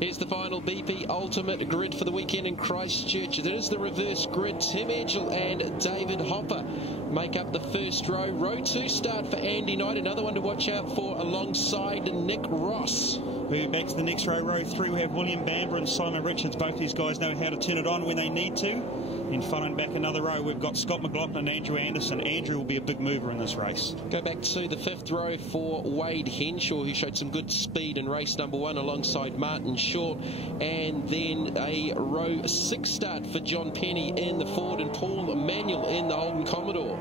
Here's the final BP Ultimate grid for the weekend in Christchurch. There is the reverse grid. Tim Edgell and David Hopper make up the first row. Row 2 start for Andy Knight. Another one to watch out for alongside Nick Ross. Moving back to the next row, row 3, we have William Bamber and Simon Richards. Both these guys know how to turn it on when they need to. And following back another row, we've got Scott McLaughlin and Andrew Anderson. Andrew will be a big mover in this race. Go back to the 5th row for Wade Henshaw, who showed some good speed in race number 1 alongside Martin Short. And then a row 6 start for John Penny in the Ford and Paul Manuel in the Holden Commodore.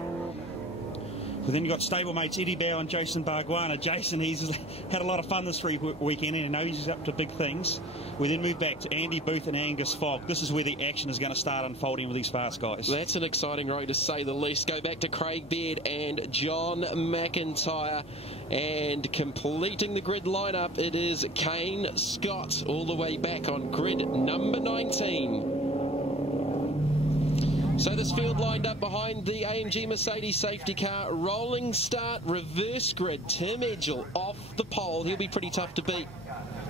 Well, then you've got stablemates Eddie Bow and Jason Barguana. Jason, he's had a lot of fun this weekend, and I know he's up to big things. We then move back to Andy Booth and Angus Fogg. This is where the action is going to start unfolding with these fast guys. That's an exciting row to say the least. Go back to Craig Baird and John McIntyre. And completing the grid lineup, it is Kane Scott all the way back on grid number 19. So this field lined up behind the AMG Mercedes safety car. Rolling start, reverse grid. Tim Edgell off the pole. He'll be pretty tough to beat.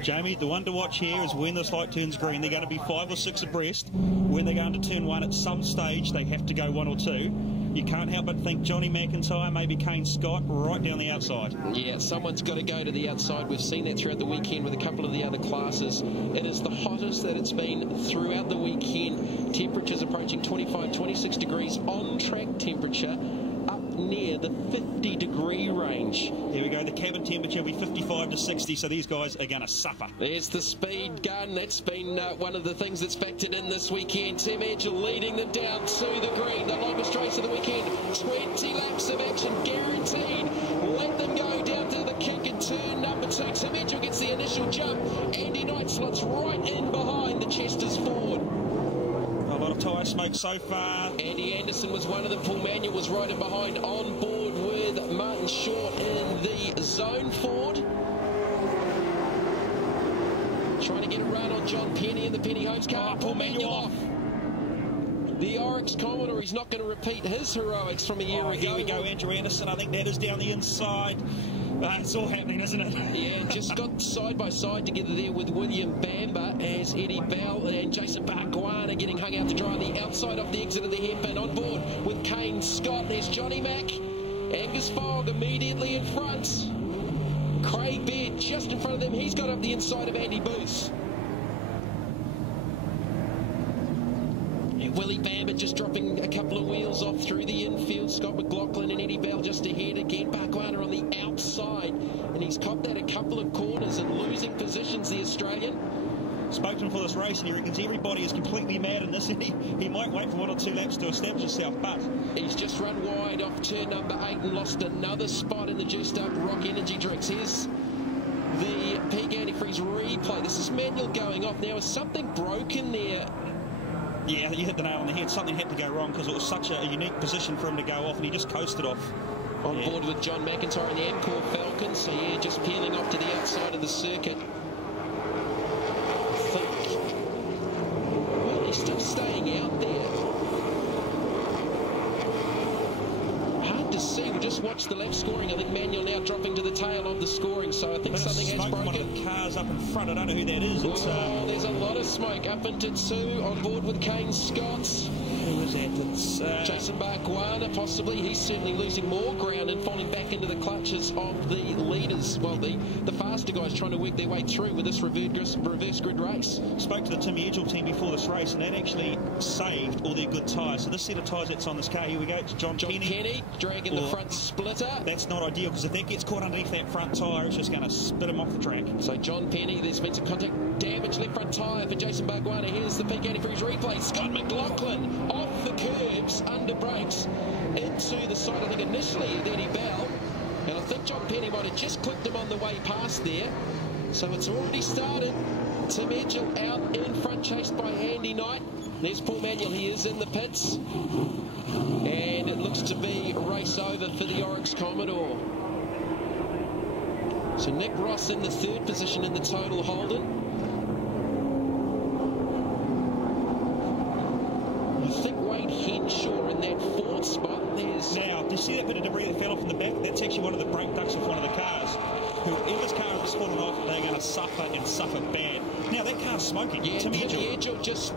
Jamie, the one to watch here is when this light turns green. They're going to be 5 or 6 abreast. When they go into turn 1, at some stage they have to go 1 or 2. You can't help but think Johnny McIntyre, maybe Kane Scott, right down the outside. Yeah, someone's got to go to the outside. We've seen that throughout the weekend with a couple of the other classes. It is the hottest that it's been throughout the weekend. Temperatures approaching 25, 26 degrees. On-track temperature up near the 50-degree range. There we go. The cabin temperature will be 55 to 60, so these guys are going to suffer. There's the speed gun. That's been one of the things that's factored in this weekend. Tim Edgell leading them down to the green. The longest race of the weekend. 20 laps of action guaranteed. Let them go down to the kick in turn number 2. Tim Edgell gets the initial jump. Andy Knight slots right in behind the Chester's Ford. A lot of tyre smoke so far. Andy Anderson was one of them. Paul Manuel was right in behind, on board with Martin Short in the Zone Ford. Trying to get a run on John Penny in the Penny Homes car. Paul Manuel off. The Oryx Commodore, he's not going to repeat his heroics from a year ago. Here we go, Andrew Anderson. I think that is down the inside. It's all happening, isn't it? Yeah, just got side by side together there with William Bamber as Eddie Bell and Jason Barguana getting hung out to dry on the outside of the exit of the hairpin. On board with Kane Scott. There's Johnny Mack. Angus Fogg immediately in front. Craig Baird just in front of them. He's got up the inside of Andy Booth. Willie Bamber just dropping a couple of wheels off through the infield. Scott McLaughlin and Eddie Bell just ahead again. Barguana on the outside. And he's copped out a couple of corners and losing positions, the Australian. Spoke to him for this race and he reckons everybody is completely mad in this. He might wait for 1 or 2 laps to establish himself, but he's just run wide off turn number 8 and lost another spot in the juiced up Rock Energy drinks. Here's the peak antifreeze replay. This is Manuel going off now. Is something broken there? Yeah, you hit the nail on the head. Something had to go wrong because it was such a unique position for him to go off, and he just coasted off. On board with John McIntyre and the Amcor Falcons. So yeah, just peeling off to the outside of the circuit. I think, well, he's still staying out there. Hard to see. We'll just watch the left scoring. I think Manuel now dropping to the tail of the scoring. So I think something has broken. One of the cars up in front. I don't know who that is. It's, there's a lot of smoke up into 2 on board with Kane Scott. Who is that? It's Jason Barguana, possibly. He's certainly losing more ground and falling back into the clutches of the leaders. Well, the faster guys trying to work their way through with this reverse grid race. Spoke to the Tim Edgell team before this race, and that actually saved all their good tyres. So this set of tyres that's on this car, here we go, it's John Penny dragging the front splitter. That's not ideal, because if that gets caught underneath that front tyre, it's just going to spit him off the track. So John Penny, there's been some contact damage, left front tyre for Jason Barguana. Here's the peak antifreeze replay. Scott McLaughlin off the curbs, under brakes, into the side, I think initially Eddie Bell. And I think John Penny might have just clipped him on the way past there. So it's already started. Tim Edgell out in front, chased by Andy Knight. There's Paul Manuel, he is in the pits. And it looks to be race over for the Oryx Commodore. So Nick Ross in the 3rd position in the total Holden. I think Wade Henshaw in that 4th spot. There's now, do you see that bit of debris that fell off in the back? That's actually one of the brake ducts of one of the cars. Whoever's car has fallen off, they're going to suffer and suffer bad. Now that car's smoking. Yeah, Timmy Edgell just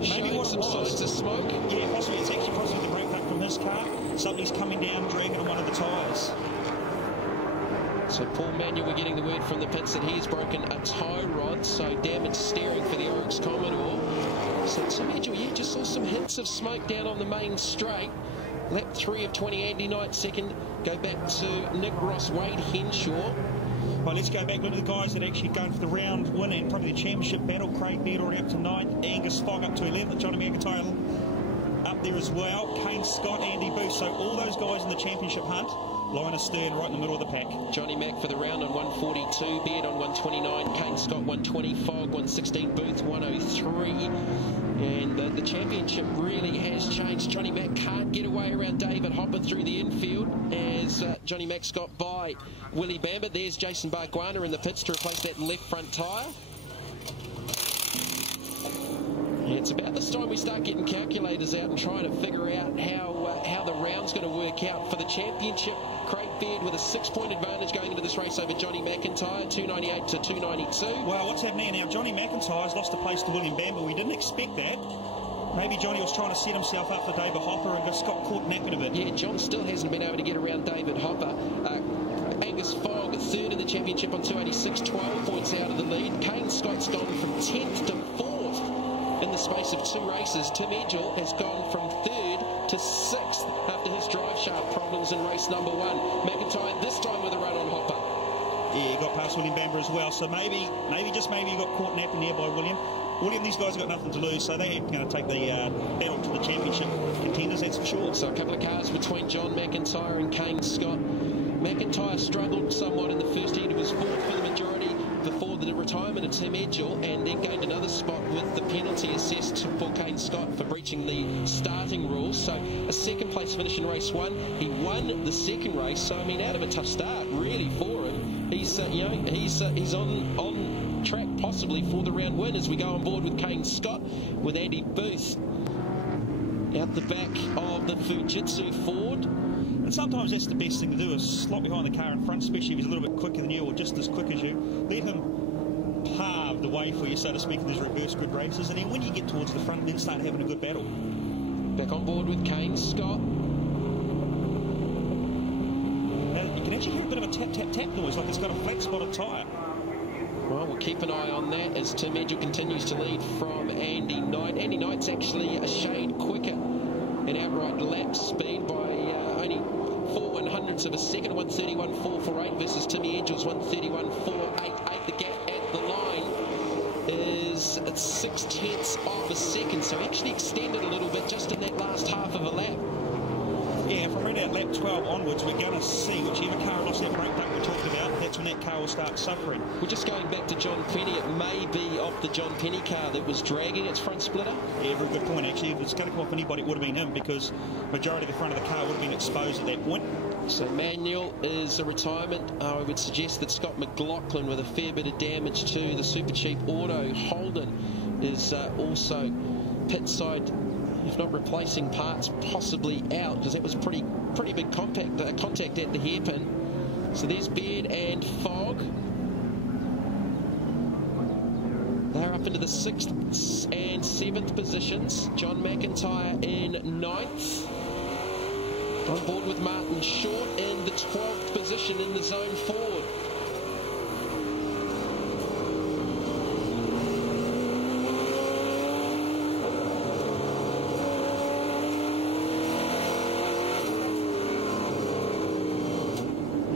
maybe showing some signs of smoke. Yeah, possibly. It's actually possibly the brake plug from his car. Something's coming down, dragging on one of the tyres. So Paul Manuel, we're getting the word from the pits that he's broken a tie rod, so damaged steering for the Oryx Commodore. So Tim Edgell, yeah, just saw some hints of smoke down on the main straight. Lap 3 of 20, Andy Knight second. Go back to Nick Ross, Wade Henshaw. Well, let's go back. Look at the guys that are actually going for the round win and probably the championship battle. Craig Beard already up to 9th. Angus Fogg up to 11th. Johnny McIntyre up there as well. Kane Scott, Andy Booth. So all those guys in the championship hunt. Linus Stern right in the middle of the pack. Johnny Mack for the round on 142. Beard on 129. Kane Scott 120. Fogg 116. Booth 103. And the championship really has changed. Johnny Mack can't get away around David Hopper through the infield as Johnny Mack's got by Willie Bamber. There's Jason Bargwanna in the pits to replace that left front tyre. It's about this time we start getting calculators out and trying to figure out how the round's going to work out for the championship. Craig Beard with a 6-point advantage going into this race over Johnny McIntyre, 298 to 292. Well, what's happening now? Johnny McIntyre's lost a place to William Bamber. We didn't expect that. Maybe Johnny was trying to set himself up for David Hopper and just got caught napping a bit. Yeah, John still hasn't been able to get around David Hopper. Angus Fogg, third in the championship on 286, 12 points out of the lead. Kane Scott's gone from 10th to 4th in the space of 2 races. Tim Edgell has gone from 3rd to 6th after his drive shaft problems in race number 1. McIntyre this time with a run on Hopper. Yeah, he got past William Bamber as well. So maybe he got caught napping there by William. These guys have got nothing to lose, so they're going to take the battle to the championship contenders, that's for sure. So a couple of cars between John McIntyre and Kane Scott. McIntyre struggled somewhat in the first heat. It was 4th for the majority before the retirement of Tim Edgell, and then gained another spot with the penalty assessed for Kane Scott for breaching the starting rules. So a 2nd place finish in race 1. He won the 2nd race, so I mean, out of a tough start really for him. He's on track possibly for the round win as we go on board with Kane Scott, with Andy Booth out the back of the Fujitsu Ford. And sometimes that's the best thing to do, is slot behind the car in front, especially if he's a little bit quicker than you or just as quick as you. Let him pave the way for you, so to speak, in these reverse grid races, and then when you get towards the front, then start having a good battle. Back on board with Kane Scott. Now, you can actually hear a bit of a tap-tap-tap noise, like it's got a flat spotted tyre. Well, we'll keep an eye on that as Tim Edgell continues to lead from Andy Knight. Andy Knight's actually a shade quicker in outright lap speed by only 4/100ths of a second, 131.448 versus Timmy Edgell's 131.488. The gap at the line is at 0.6 of a second, so actually extended a little bit just in that last half of a lap. Yeah, from around lap 12 onwards, we're going to see whichever car lost that brake plug we talked about, that's when that car will start suffering. We're just going back to John Penny. It may be off the John Penny car that was dragging its front splitter. Yeah, very good point, actually. If it's going to come off anybody, it would have been him, because majority of the front of the car would have been exposed at that point. So Manuel is a retirement. I would suggest that Scott McLaughlin, with a fair bit of damage to the super cheap auto. Holden is also pit side, if not replacing parts, possibly out, because that was pretty big contact at the hairpin. So there's Beard and Fogg. They're up into the 6th and 7th positions. John McIntyre in 9th. On board with Martin Short in the 12th position in the zone forward.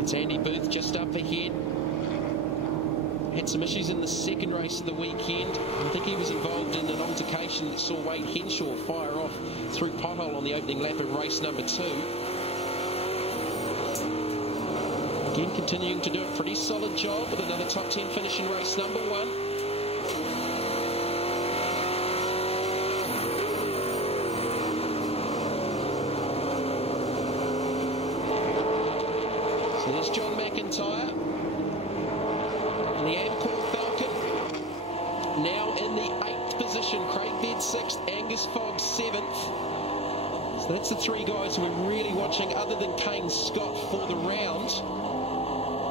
It's Andy Booth just up ahead. Had some issues in the 2nd race of the weekend. I think he was involved in an altercation that saw Wade Henshaw fire off through pothole on the opening lap of race number 2. Again, continuing to do a pretty solid job with another top 10 finish in race number 1. So there's John McIntyre and the Amcor Falcon. Now in the 8th position, Craig Beard 6th, Angus Fogg 7th. So that's the 3 guys who we're really watching, other than Kane Scott, for the round.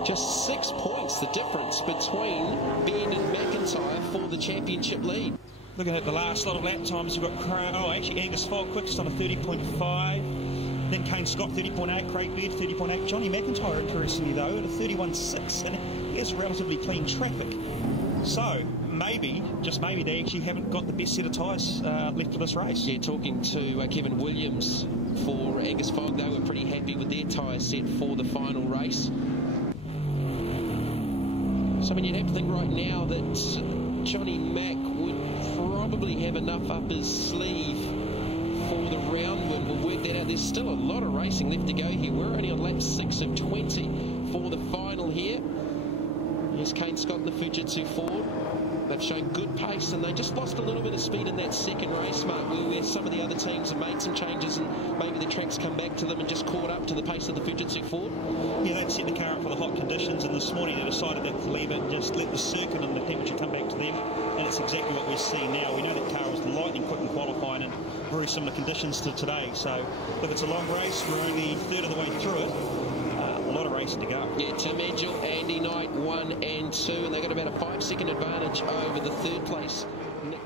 Just 6 points, the difference between Beard and McIntyre for the championship lead. Looking at the last lot of lap times, we've got Angus Fogg quickest on a 30.5. Then Kane Scott 30.8, Craig Beard 30.8. Johnny McIntyre, interestingly though, at a 31.6, and he has relatively clean traffic. So maybe, just maybe, they actually haven't got the best set of tyres left for this race. Yeah, talking to Kevin Williams for Angus Fogg, they were pretty happy with their tyre set for the final race. So I mean, you'd have to think right now that Johnny Mac would probably have enough up his sleeve for the round win. We'll work that out. There's still a lot of racing left to go here. We're only on lap 6 of 20 for the final here. Here's Kane Scott and the Fujitsu Ford. They've shown good pace, and they just lost a little bit of speed in that second race, Mark, where some of the other teams have made some changes and maybe the track's come back to them and just caught up to the pace of the Fujitsu Ford. Yeah, they'd set the car up for the hot conditions, and this morning they decided to leave it and just let the circuit and the temperature come back to them, and it's exactly what we're seeing now. We know that car was lightning quick in qualifying and very similar conditions to today, so look, it's a long race. We're only a third of the way through it. A lot of racing to go. Yeah, Tim Edgell, Andy Knight 1 and 2, and they got about a 5-second advantage over the third place Nick